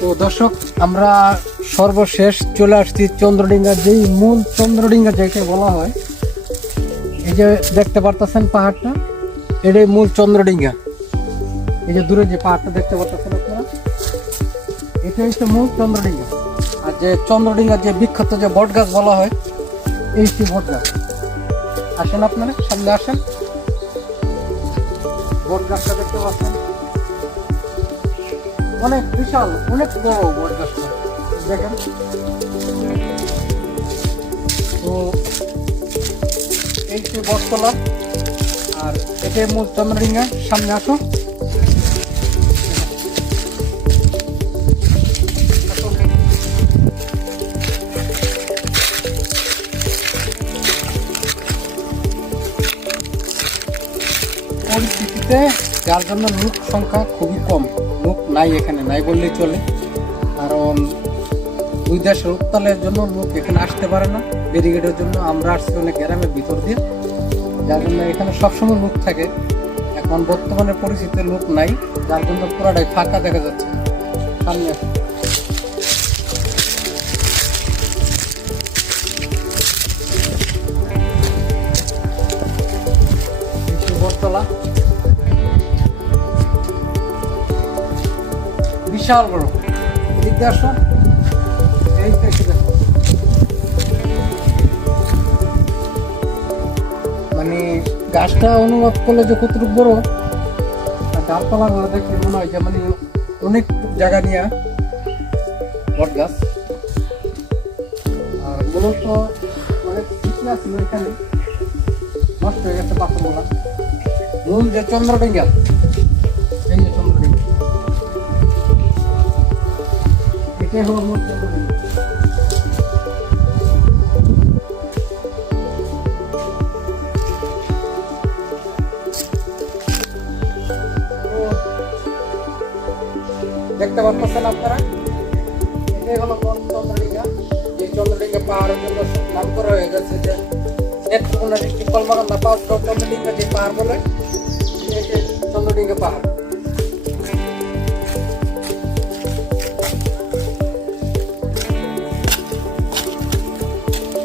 তো দর্শক, আমরা সর্বশেষ চলে আসছি চন্দ্রডিঙ্গা, যেই মূল চন্দ্রডিঙ্গা যাকে বলা হয়। এই যে দেখতে পারতেছেন পাহাড়টা, এটাই মূল চন্দ্রডিঙ্গা। এই যে দূরে যে পাহাড়টা দেখতে পারতেছেন আপনারা, এটা হচ্ছে মূল চন্দ্রডিঙ্গা। আর যে চন্দ্রডিঙ্গা যে বিখ্যাত যে বট গাছ বলা হয়, এই সেই বট গাছ। আসেন আপনারা সামনে আসেন, বট গাছটা দেখতে পাচ্ছেন, অনেক বিশাল, অনেক বড় বট গাছটা দেখেন। তো এই যে বটতলা, আর এটাই মূল চন্দ্রডিঙ্গা। সামনে আসো, পরিস্থিতিতে যার জন্য লোক সংখ্যা খুবই কম, লোক নাই এখানে, নাই বললেই চলে। কারণ দুই দেশের উত্তালের জন্য লোক এখানে আসতে পারে না, ব্যারিকেডের জন্য। আমরা আসছি অনেক গ্রামের ভিতর দিয়ে, যার জন্য এখানে সবসময় লোক থাকে। এখন বর্তমানে পরিস্থিতিতে লোক নাই, যার জন্য পুরাটাই ফাঁকা দেখা যাচ্ছে। সামনে বটতলা, বিশাল বড়। এদিক দিয়ে আসো, এই দেখো, মানে গাছটা অনুভব করলে যে কতটুকু বড়, আর ডালপালা গুলো দেখলে মনে হয় যে মানে অনেক জায়গা নিয়ে বট গাছ। আর মূলত অনেক ইতিহাস ছিল এখানে, নষ্ট হয়ে গেছে পাথরগুলা। মূল যে চন্দ্রডিঙ্গা, এই যে চন্দ্রডিঙ্গা, এটাই হলো মূল চন্দ্রডিঙ্গা। দেখতে পাচ্ছেন আপনারা, এটাই হলো মূল চন্দ্রডিঙ্গা। এই চন্দ্রডিঙ্গা পাহাড়ের জন্য নাম করা হয়ে গেছে যে নেত্রকোনা ডিস্ট্রিক্ট কলমাকান্দা 5 চন্দ্রডিঙ্গা যে পাহাড় বলে, এই যে চন্দ্রডিঙ্গা পাহাড়।